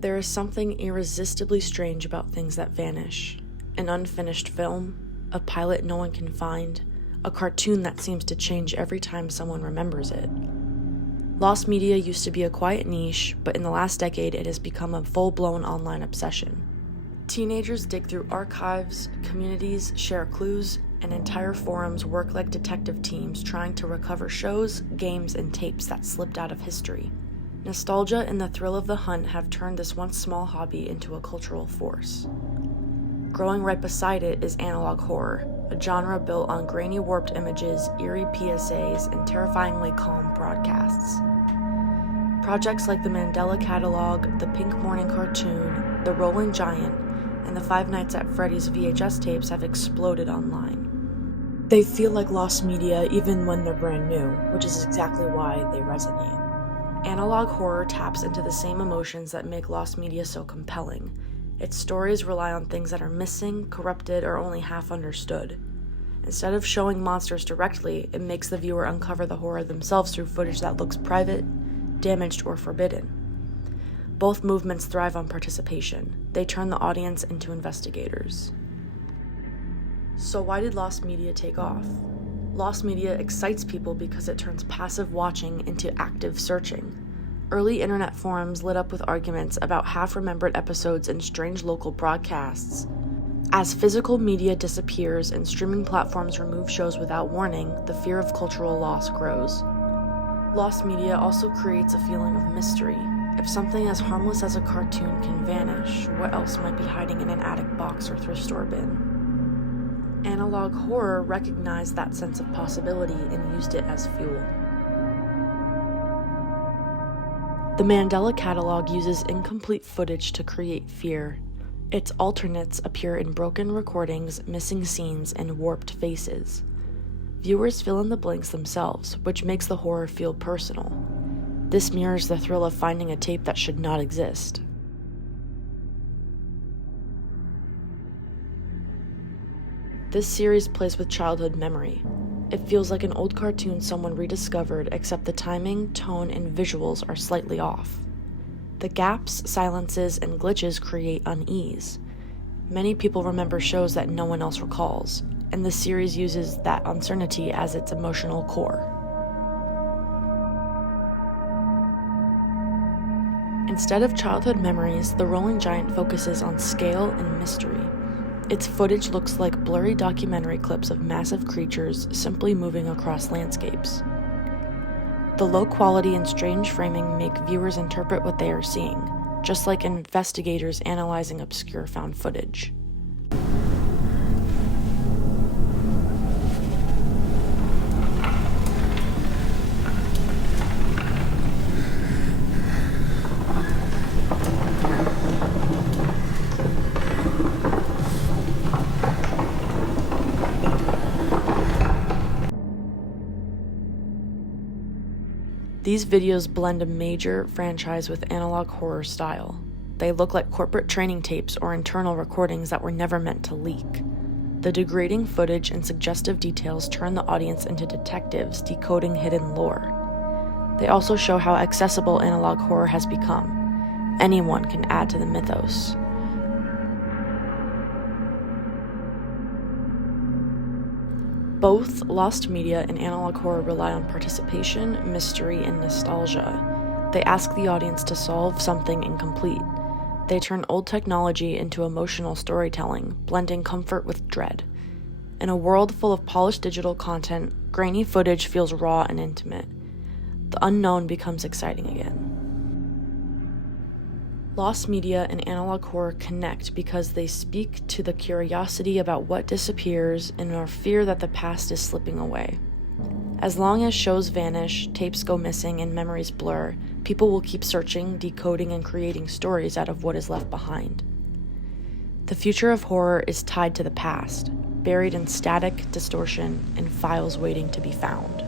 There is something irresistibly strange about things that vanish. An unfinished film, a pilot no one can find, a cartoon that seems to change every time someone remembers it. Lost media used to be a quiet niche, but in the last decade it has become a full-blown online obsession. Teenagers dig through archives, communities share clues, and entire forums work like detective teams trying to recover shows, games, and tapes that slipped out of history. Nostalgia and the thrill of the hunt have turned this once small hobby into a cultural force. Growing right beside it is analog horror, a genre built on grainy warped images, eerie PSAs, and terrifyingly calm broadcasts. Projects like the Mandela Catalog, the Pink Morning Cartoon, the Rolling Giant, and the Five Nights at Freddy's VHS tapes have exploded online. They feel like lost media even when they're brand new, which is exactly why they resonate. Analog horror taps into the same emotions that make lost media so compelling. Its stories rely on things that are missing, corrupted, or only half understood. Instead of showing monsters directly, it makes the viewer uncover the horror themselves through footage that looks private, damaged, or forbidden. Both movements thrive on participation. They turn the audience into investigators. So why did lost media take off? Lost media excites people because it turns passive watching into active searching. Early internet forums lit up with arguments about half-remembered episodes and strange local broadcasts. As physical media disappears and streaming platforms remove shows without warning, the fear of cultural loss grows. Lost media also creates a feeling of mystery. If something as harmless as a cartoon can vanish, what else might be hiding in an attic box or thrift store bin? Analog horror recognized that sense of possibility and used it as fuel. The Mandela Catalog uses incomplete footage to create fear. Its alternates appear in broken recordings, missing scenes, and warped faces. Viewers fill in the blanks themselves, which makes the horror feel personal. This mirrors the thrill of finding a tape that should not exist. This series plays with childhood memory. It feels like an old cartoon someone rediscovered, except the timing, tone, and visuals are slightly off. The gaps, silences, and glitches create unease. Many people remember shows that no one else recalls, and the series uses that uncertainty as its emotional core. Instead of childhood memories, The Rolling Giant focuses on scale and mystery. Its footage looks like blurry documentary clips of massive creatures simply moving across landscapes. The low quality and strange framing make viewers interpret what they are seeing, just like investigators analyzing obscure found footage. These videos blend a major franchise with analog horror style. They look like corporate training tapes or internal recordings that were never meant to leak. The degrading footage and suggestive details turn the audience into detectives decoding hidden lore. They also show how accessible analog horror has become. Anyone can add to the mythos. Both lost media and analog horror rely on participation, mystery, and nostalgia. They ask the audience to solve something incomplete. They turn old technology into emotional storytelling, blending comfort with dread. In a world full of polished digital content, grainy footage feels raw and intimate. The unknown becomes exciting again. Lost media and analog horror connect because they speak to the curiosity about what disappears and our fear that the past is slipping away. As long as shows vanish, tapes go missing, and memories blur, people will keep searching, decoding, and creating stories out of what is left behind. The future of horror is tied to the past, buried in static, distortion, and files waiting to be found.